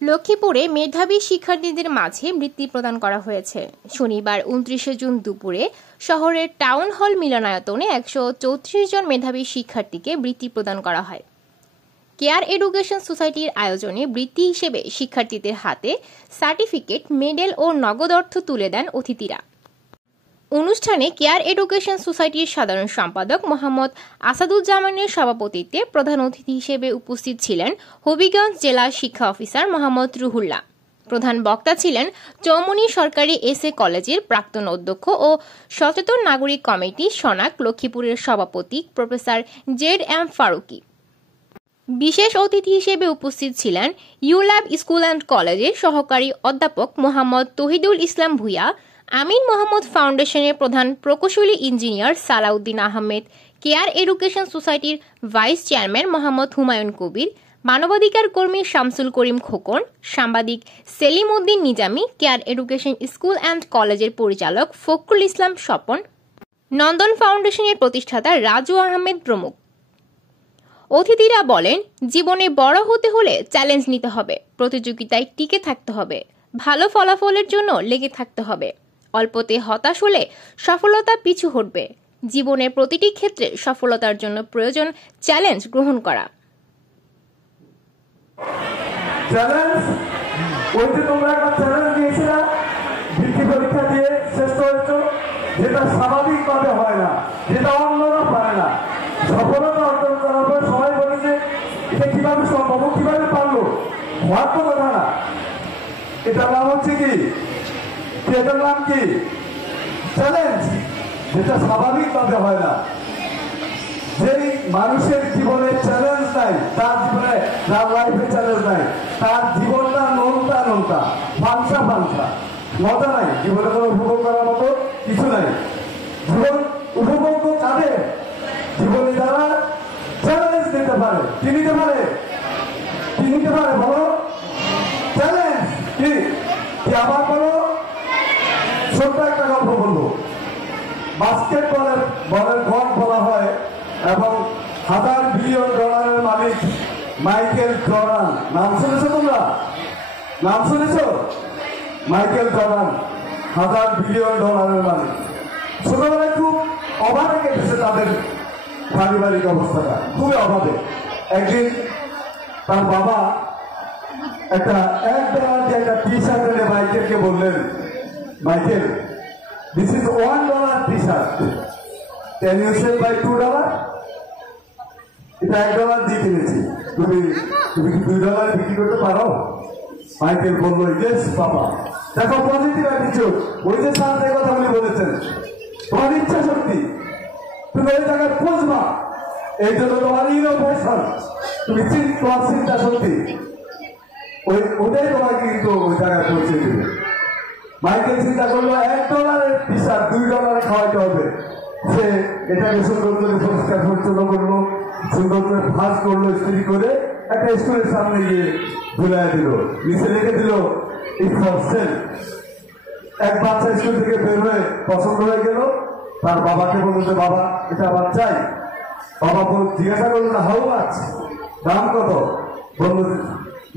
লক্ষ্মীপুরে মেধাবী শিক্ষার্থীদের মাঝে বৃত্তি প্রদান করা হয়েছে। শনিবার 29 জুন দুপুরে শহরের টাউন হল মিলনায়তনে 134 জন মেধাবী শিক্ষার্থীকে বৃত্তি প্রদান করা হয়। কেয়ার এডুকেশন সোসাইটির আয়োজনে বৃত্তি হিসেবে শিক্ষার্থীদের হাতে সার্টিফিকেট, মেডেল ও নগদ অর্থ তুলে দেন অতিথিরা। অনুষ্ঠানে কেয়ার এডুকেশন সোসাইটির সাধারণ সম্পাদক মোহাম্মদ আসাদুজ্জামানের সভাপতিত্বে প্রধান অতিথি হিসেবে উপস্থিত ছিলেন হবিগঞ্জ জেলা শিক্ষা অফিসার মোহাম্মদ রুহুল্লাহ। প্রধান বক্তা ছিলেন চৌমুহনী সরকারি এসএ কলেজের প্রাক্তন অধ্যক্ষ ও সচেতন নাগরিক কমিটি সনাক লক্ষ্মীপুরের সভাপতি প্রফেসর জেড এম ফারুকি। বিশেষ অতিথি হিসেবে উপস্থিত ছিলেন ইউল্যাব স্কুল অ্যান্ড কলেজের সহকারী অধ্যাপক মোহাম্মদ তহিদুল ইসলাম ভূঁইয়া, আমিন মোহাম্মদ ফাউন্ডেশনের প্রধান প্রকৌশলী engineer Salahuddin Ahmed, Care Education সোসাইটির ভাইস চেয়ারম্যান মোহাম্মদ হুমায়ুন কবির, মানবাধিকার কর্মী শামসুল করিম খোকন, সাংবাদিক Selim Uddin Nizami, Care Education School and কলেজের পরিচালক ফখরুল ইসলাম স্বপন, নন্দন ফাউন্ডেশনের প্রতিষ্ঠাতা রাজু আহমেদ প্রমুখ। অতিথিরা বলেন, জীবনে বড় হতে হলে চ্যালেঞ্জ নিতে হবে, প্রতিযোগিতায় টিকে থাকতে হবে, ভালো ফলাফলের জন্য লেগে থাকতে হবে। অল্পতে হতাশ হলে সফলতা পিছু হটবে। জীবনের প্রতিটি ক্ষেত্রে সফলতার জন্য প্রয়োজন চ্যালেঞ্জ গ্রহণ করা। চ্যালেঞ্জ ওইটা তোমরা একটা চ্যালেঞ্জ দিয়েছিল, বৃত্তি পরীক্ষা দিয়ে শ্রেষ্ঠ হয়েছ, যেটা স্বাভাবিকভাবে হয় না, যেটা অন্যরা পারে না। সফলতা অর্জন করার পর সবাই বলে যে এটা কিভাবে সম্ভব, কিভাবে পারলো, হওয়ার তো কথা না। এটার নাম হচ্ছে কি, এটার নাম কি চ্যালেঞ্জ, যেটা স্বাভাবিকভাবে হয় না। যেই মানুষের জীবনে চ্যালেঞ্জ নাই, তার জীবনে তার লাইফে চ্যালেঞ্জ নাই, তার জীবনটা নোনতা নোনতা, ফাংসা ফাংসা, মজা নাই, জীবনে কোনো উপভোগ করার মতো কিছু নাই। জীবন উপভোগ তো কাঁদে, জীবনে যারা চ্যালেঞ্জ নিতে পারে, কি নিতে পারে, কি নিতে পারে বলো, চ্যালেঞ্জ কি আবার বলো। ছোট্ট একটা গল্প বলবো। বাস্কেটবলের গড বলা হয় এবং $1,000 বিলিয়ন মালিক মাইকেল জর্ডান। নাম শুনেছো তোমরা? নাম শুনেছো? মাইকেল জর্ডান $1,000 বিলিয়ন মালিক। ছোটবেলায় খুব অভাবে কেটেছে তাদের পারিবারিক অবস্থাটা, খুবই অভাবে। একদিন তার বাবা একটা $1 দিয়ে একটা টি শার্ট এনে মাইকেলকে বললেন, Michael, this is $1 T shirt, can you sell by $2? এটা $1 দিয়ে কিনেছি, তুমি কি $2 বিক্রি করতে পারো? মাইকেল বললো, ইয়েস বাবা। দেখো পজিটিভ অ্যাটিটিউড, ওই যে স্যার যে কথাগুলি বলেছেন, তোমার ইচ্ছা শক্তি, তুমি ওই জায়গায় পৌঁছবা, এই জন্য তোমার ইনোভেশন, তুমি তোমার চিন্তা শক্তি, ওটাই তোমাকে কিন্তু ওই জায়গায় পৌঁছে দেবে। মাইকেল চিন্তা করলো $1 টি শার্ট $2 খাওয়াইতে হবে। সে এটাকে সুন্দর করে পরিষ্কার পরিচ্ছন্ন করলো, সুন্দর করে ভাঁজ করলো, ইস্ত্রি করে একটা স্কুলের সামনে গিয়ে ঝুলাই দিল, নিচে লিখে দিল ইট ফর সেল। এক বাচ্চা স্কুল থেকে বের হয়ে পছন্দ হয়ে গেল, তার বাবাকে বলল যে বাবা এটা আমার চাই। বাবা জিজ্ঞাসা করলো না হাউ মাচ, দাম কত? বলল,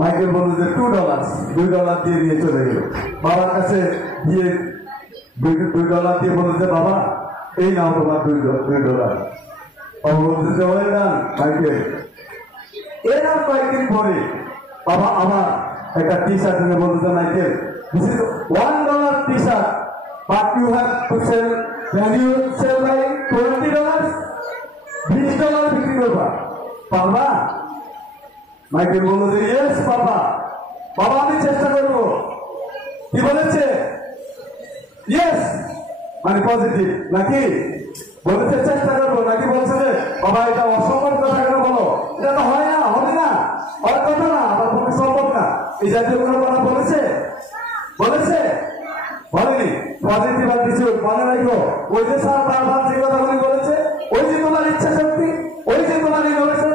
মাইকেল বলল যে $2 দিয়ে নিয়ে চলে গেল। বাবার কাছে গিয়ে $2 দিয়ে বলল যে বাবা এই নাও তোমার $2। বাবা বলছে যে ওই না মাইকেল। এর আর কয়েকদিন পরে বাবা আবার একটা টি শার্ট এনে বলল যে Michael, this is $1 T shirt, but you have to sell, can you sell by $20? $20 বিক্রি করবা, পারবা? মাইকেল বলল যে ইয়েস বাবা, বাবা আমি চেষ্টা করবো। কি বলেছে? ইয়েস মানে পজিটিভ, নাকি বলেছে চেষ্টা করবো, নাকি বলছে যে বাবা এটা অসম্ভব কথা কেন বলো, এটা তো হয় না, হবে না, হওয়ার কথা না, আমার পক্ষে সম্ভব না, এই জাতীয় কোনো কথা বলেছে? বলেছে? বলেনি। পজিটিভ অ্যাটিটিউড মনে রাখো। ওই যে স্যার বারবার যে কথাগুলি বলেছে, ওই যে তোমার ইচ্ছা শক্তি, ওই যে তোমার ইনোভেশন।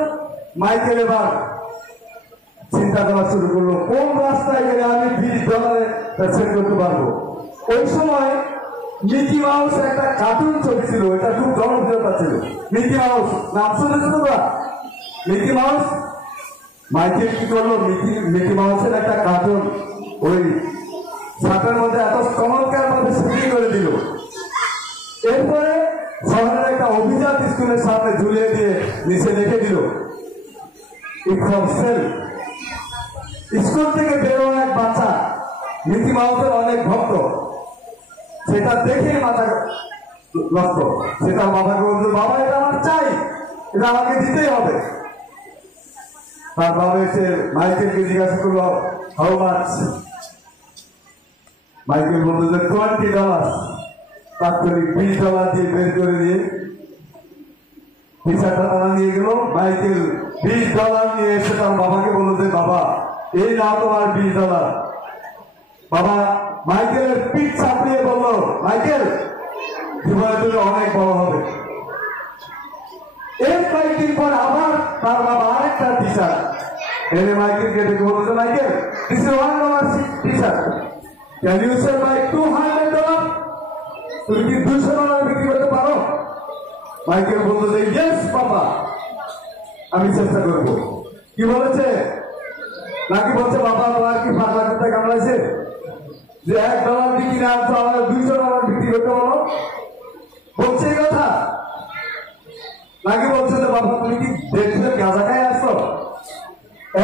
মাইকেল এবার চিন্তা করা শুরু করলো, কোন রাস্তায় গেলে আমি $20 সেট করতে পারবো। ওই সময় মিকি মাউস একটা কার্টুন ছবি ছিল, এটা খুব জনপ্রিয়তা ছিল। মিকি মাউস নাম শুনেছো তোমরা? Mickey mouse. মাইকেল কি করলো, মিকি মাউসের একটা কার্টুন খাটের মধ্যে এত চমৎকার ভাবে সেটিং করে দিল। এরপরে শহরের একটা অভিজাত স্কুলের সামনে ঝুলিয়ে দিয়ে নিচে লিখে দিল স্কুল থেকে বেরোনো এক বাচ্চা মিকি মাউসের অনেক ভক্ত, সেটা দেখেই মাথা নষ্ট। সেটা বাবাকে বলতো, বাবা এটা আমার চাই, এটা আমাকে দিতেই হবে। তার বাবা এসে মাইকেলকে জিজ্ঞাসা করলো হাউ মাচ। মাইকেল বলতো যে $20। তাৎক্ষণিক $20 দিয়ে বের করে দিয়ে টিচারটা তারা নিয়ে গেল। মাইকেল $20 নিয়ে এসে তার বাবাকে বললো যে বাবা এই না তোমার $20। বাবা মাইকেলের পিঠ চাপিয়ে বললো, মাইকেল জীবনে তুমি অনেক বড় হবে। এর কয়েকদিন পর আবার তার বাবা আরেকটা টিচার এনে মাইকেলকে ডেকে বলতো, Michael this is $1 teacher, can you sell by $200? তুমি কি $200 বিক্রি করতে পারো? মাইকেল বলতো যে ইয়েস বাবা, আমি চেষ্টা করবো। কি বলেছে নাকি বলছে বাবা তোমার কি পাগলা কুত্তা কামড়াইছে যে $1 বিক্রি না তো আমার $200 বিক্রি করতে বলো? বলছে এই কথা নাকি বলছে যে বাবা তুমি কি দেখলে গাঁজা খাই আসছো?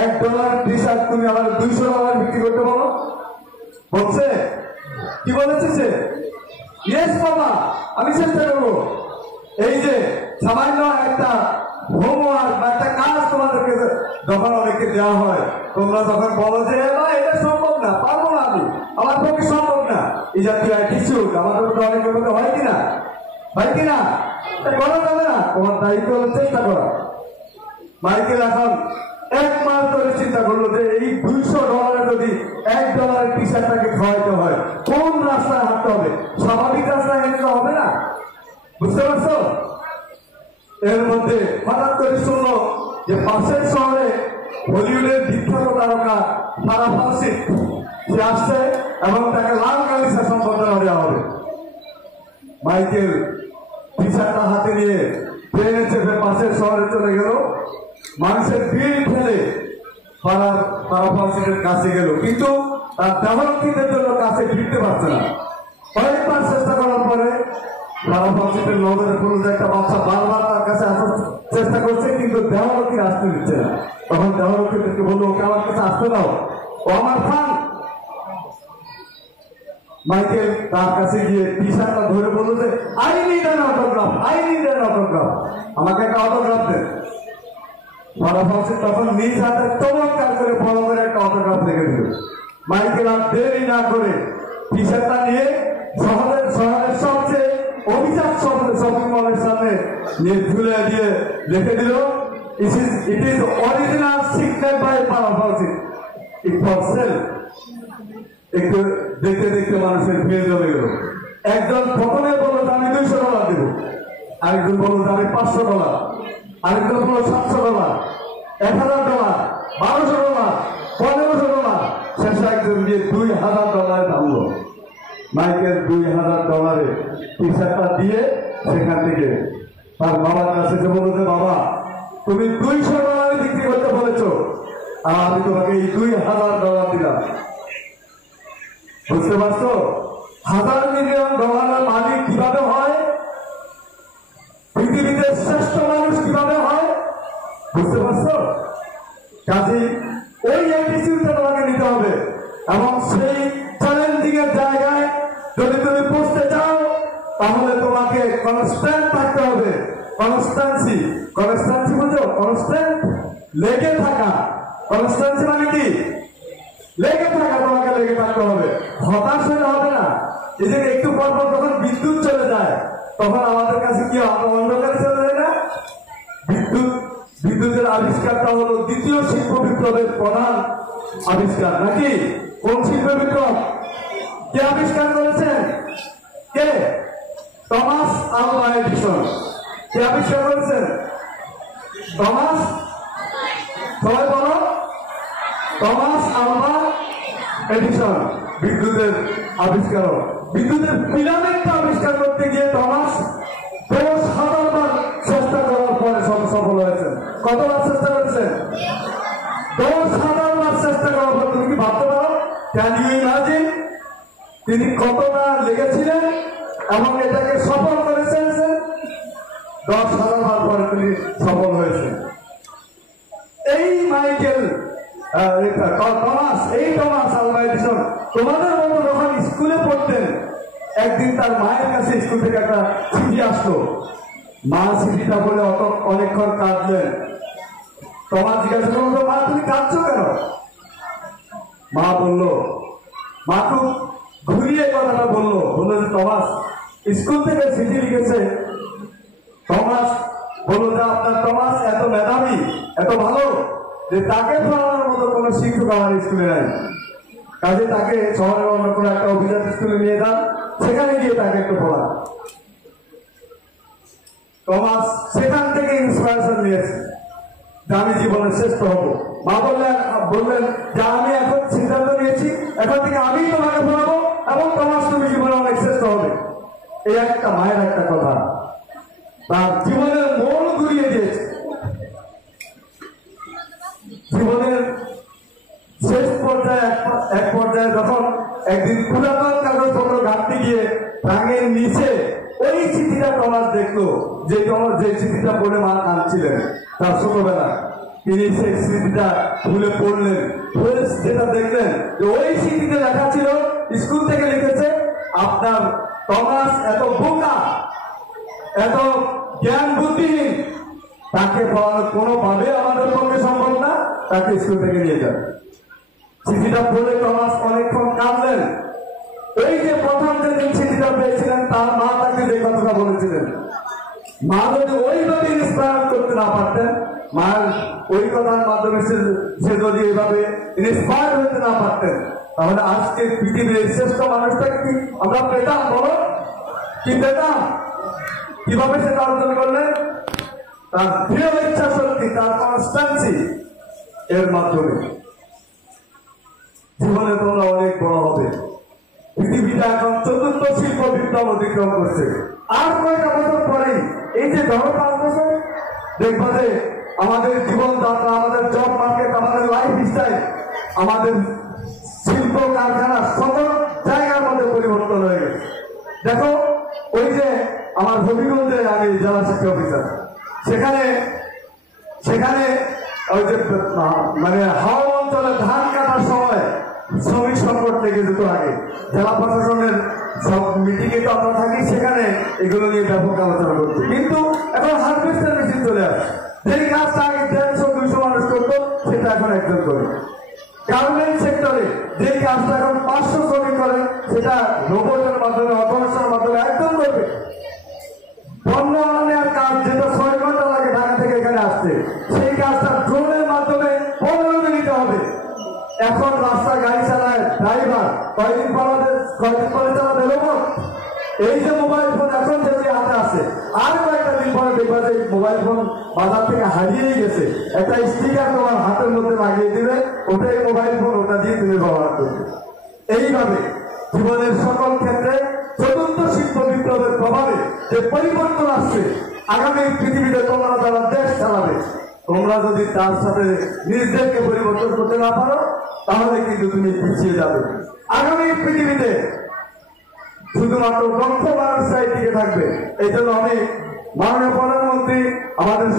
$1 টি-শার্ট তুমি আবার $200 বিক্রি করতে বলো? বলছে কি বলেছে সে? ইয়েস বাবা, আমি চেষ্টা করবো। এই যে সামান্য একটা হোমওয়ার্ক বা একটা কাজ তোমাদেরকে যখন অনেককে দেওয়া হয়, তোমরা যখন বলো যে এটা সম্ভব না, পারবো না, আমি আমার পক্ষে সম্ভব না, এই জাতীয় অ্যাটিটিউড আমাদের মধ্যে অনেকের মধ্যে হয় কিনা? হয় কিনা? করা যাবে না। তোমার দায়িত্ব হলো চেষ্টা করা। মাইকেল এখন 1 মাস ধরে চিন্তা করলো যে এই $200 যদি $1 টি-শার্টটাকে খাওয়াইতে হয় কোন রাস্তায় হাঁটতে হবে? স্বাভাবিক রাস্তায় হেঁটে হবে না, বুঝতে পারছো? এর মধ্যে হঠাৎ করে শুনলো যে পাশের শহরে হলিউডের বিখ্যাত তারকা ফারাহ ফারসি সে আসছে এবং তাকে লাল গালিচা সম্বর্ধনা দেওয়া হবে। মাইকেল টি-শার্টটা হাতে নিয়ে ট্রেনে চেপে পাশের শহরে চলে গেল। মানুষের ভিড় ঠেলে ফারাহ ফারসির কাছে গেল, কিন্তু তার দেহরক্ষীদের জন্য কাছে ফিরতে পারছে না। কয়েকবার চেষ্টা করার পরে ফারাহ ফারসির নজরে পড়ল যে একটা বাচ্চা বারবার তার কাছে আসার চেষ্টা করছে, কিন্তু দেহরক্ষী আসতে দিচ্ছে না। তখন দেহরক্ষীদেরকে বললো ওকে আমার কাছে আসতে দাও, ও আমার ফান। মাইকেল তার কাছে গিয়ে টি-শার্টটা ধরে বললো যে I need an autograph, I need an autograph, আমাকে একটা অটোগ্রাফ দেন। ফারাহ ফারসি তখন নিজ হাতে চমৎকার করে বড় করে একটা অটোগ্রাফ রেখে দিল। মাইকেল আর দেরি না করে টি-শার্টটা নিয়ে শহরের সবচেয়ে অভিজাত শপিং মলের সামনে নিয়ে ঝুলে দিয়ে লিখে দিল it is original signature by Farah Farsi, it for sale. একটু দেখতে দেখতে মানুষের ভিড় জমে গেল। একজন প্রথমে বললো যে আমি $200 দেবো, আরেকজন বললো যে আমি $500, আরেকজন বললো $700, $1000, $1200, $1500, শেষে একজন দিয়ে $2000 দামলো। মাইকেল $2000 টি-শার্টটা দিয়ে সেখান থেকে তার বাবার কাছে যে বললো যে বাবা তুমি $200 বিক্রি করতে বলেছো আর আমি তোমাকে এই $2000 দিলাম। বুঝতে পারছো $1,000 মিলিয়ন মালিক কিভাবে হয়? পৃথিবীতে শ্রেষ্ঠ মানুষ কিভাবে হয়? বুঝতে পারছো? কাজেই ওই অ্যাটিটিউডটা তোমাকে নিতে হবে এবং সেই চ্যালেঞ্জিং এর জায়গায় যদি তুমি পৌঁছতে চাও তাহলে তোমাকে কনস্ট্যান্ট থাকতে হবে। কনস্ট্যান্সি বুঝো? কনস্ট্যান্ট, লেগে থাকা। কনস্ট্যান্সি মানে কি? লেগে থাকা, তোমাকে লেগে থাকতে হবে, হতাশ হলে হবে না। এই যে একটু পর পর যখন বিদ্যুৎ চলে যায় তখন আমাদের কাছে কি আমরা অন্ধকারে চলে যায় না? বিদ্যুতের আবিষ্কারটা হলো দ্বিতীয় শিল্প বিপ্লবের প্রধান আবিষ্কার, নাকি? কোন শিল্প বিপ্লব? কে আবিষ্কার করেছেন? কে? Thomas Alva Edison. কে আবিষ্কার করেছেন? টমাস, সবাই বলো, টমাস আলভা এডিসন বিদ্যুতের আবিষ্কারক। বিদ্যুতের ফিলামেন্টটা আবিষ্কার করতে গিয়ে টমাস 10,000 বার চেষ্টা করার পরে সফল হয়েছেন। কতবার চেষ্টা করেছেন? 10,000 বার চেষ্টা করার পর। তুমি কি ভাবতে পারো? Can you imagine? তিনি কতটা লেগেছিলেন এবং এটাকে সফল করেছেন 10,000 বার পরে তিনি সফল হয়েছেন। এই মাইকেল টমাস আলভা এডিসন তোমাদের মতো যখন স্কুলে পড়তেন, একদিন তার মায়ের কাছে স্কুল থেকে একটা চিঠি আসলো। মা চিঠিটা বলে অনেকক্ষণ কাঁদলেন। টমাস জিজ্ঞাসা করলো, মা তুমি কাঁদছো কেন? মা খুব ঘুরিয়ে কথাটা বললো যে টমাস স্কুল থেকে চিঠি লিখেছে। টমাস বললো যে আপনার টমাস এত মেধাবী, এত ভালো যে তাকে পড়ানোর মতো কোনো শিক্ষক আমার স্কুলে নাই, কাজে তাকে শহরের অন্য কোনো একটা অভিজাত স্কুলে নিয়ে যান, সেখানে গিয়ে তাকে একটু পড়ান। টমাস সেখান থেকে ইন্সপিরেশন নিয়েছে যে আমি জীবনে শ্রেষ্ঠ হব। মা বললেন যে আমি এখন সিদ্ধান্ত নিয়েছি, এখন থেকে আমি তোমাকে পড়াবো এবং টমাস তুমি জীবনে অনেক শ্রেষ্ঠ হবে। এই একটা মায়ের একটা কথা তার জীবনের মন ঘুরিয়ে দিয়েছে। জীবনের শেষ পর্যায়ে এক পর্যায়ে যখন একদিন পুরাতন কাগজপত্র ঘাটতে গিয়ে টাঙের নিচে ওই চিঠিটা টমাস দেখলো, যে চিঠিটা পড়ে মা কাঁদছিলেন তার ছোটবেলা, তিনি সেই স্মৃতিটা ভুলে পড়লেন। যেটা দেখলেন যে ওই চিঠিতে লেখা ছিল, স্কুল থেকে লিখেছে আপনার টমাস এত বোকা, এত জ্ঞান বুদ্ধিহীন, তাকে পড়ানো কোনোভাবে আমাদের পক্ষে সম্ভব না, তাকে স্কুল থেকে নিয়ে যান। চিঠিটা পড়ে টমাস অনেকক্ষণ কাঁদলেন। এই যে প্রথম যেদিন চিঠিটা পেয়েছিলেন তার মা তাকে যে কথাটা বলেছিলেন, মা যদি ওইভাবে ইন্সপায়ার করতে না পারতেন, মার ওই কথার মাধ্যমে সে যদি এইভাবে ইন্সপায়ার হতে না পারতেন, তাহলে আজকে পৃথিবীর শ্রেষ্ঠ মানুষটাকে কি আমরা পেতাম? বলো, কি পেতাম? কিভাবে সেটা অর্জন করলেন? তার দৃঢ় ইচ্ছা শক্তি, তার কনস্ট্যান্সি এর মাধ্যমে। জীবনে তোমরা অনেক বড় হবে। পৃথিবীটা এখন 4র্থ শিল্প বিপ্লব অতিক্রম করছে। আর কয়েকটা বছর পরেই, এই যে ধরো 5 বছর, দেখবো যে আমাদের জীবনযাত্রা, আমাদের জব মার্কেট, আমাদের লাইফ স্টাইল, আমাদের শিল্প কারখানা সকল জায়গার মধ্যে পরিবর্তন হয়ে গেছে। দেখো, ওই যে আমার হবিগঞ্জে আমি জেলা শিক্ষা অফিসার, সেখানে ওই যে মানে হাওড় অঞ্চলে ধান কাটার সময় শ্রমিক সংকট লেগে যেত। আগে জেলা প্রশাসনের সব মিটিং এ তো আমরা থাকি, সেখানে এগুলো নিয়ে ব্যাপক আলোচনা করতো। কিন্তু এখন হারভেস্টার মেশিন চলে আসে, যেই কাজটা আগে 150-200 মানুষ করতো সেটা এখন একজন করে। গার্মেন্ট সেক্টরে যেই কাজটা এখন 500 শ্রমিক করে, সেটা রোবটের মাধ্যমে, অটোমেশনের মাধ্যমে একদম করবে। পণ্য আনার কাজ যেটা 6 ঘন্টা লাগে ঢাকা থেকে এখানে আসতে, সেই কাজটা ড্রোনের মাধ্যমে 15 মিনিটে হবে। এখন রাস্তা গাড়ি চালায় ড্রাইভার, কয়দিন পরে চালাবে রোবট। এই যে মোবাইল ফোন এখন যেটি হাতে আছে, আর কয়েকটা দিন পরে দেখবা যে মোবাইল ফোন বাজার থেকে হারিয়েই গেছে। একটা স্টিকার তোমার হাতের মধ্যে লাগিয়ে দিবে, ওটাই মোবাইল ফোন, ওটা দিয়ে তুমি ব্যবহার করবে। এইভাবে জীবনের সকল ক্ষেত্রে 4র্থ শিল্প বিপ্লবের প্রভাবে যে পরিবর্তন আসছে, আগামী পৃথিবীতে তোমরা যারা দেশ চালাবে, তোমরা যদি তার সাথে নিজেদেরকে পরিবর্তন করতে না পারো, তাহলে কিন্তু তুমি পিছিয়ে যাবে। আগামী পৃথিবীতে শুধুমাত্র দক্ষ মানুষরাই টিকে থাকবে। এই জন্য আমি মাননীয় প্রধানমন্ত্রী, আমাদের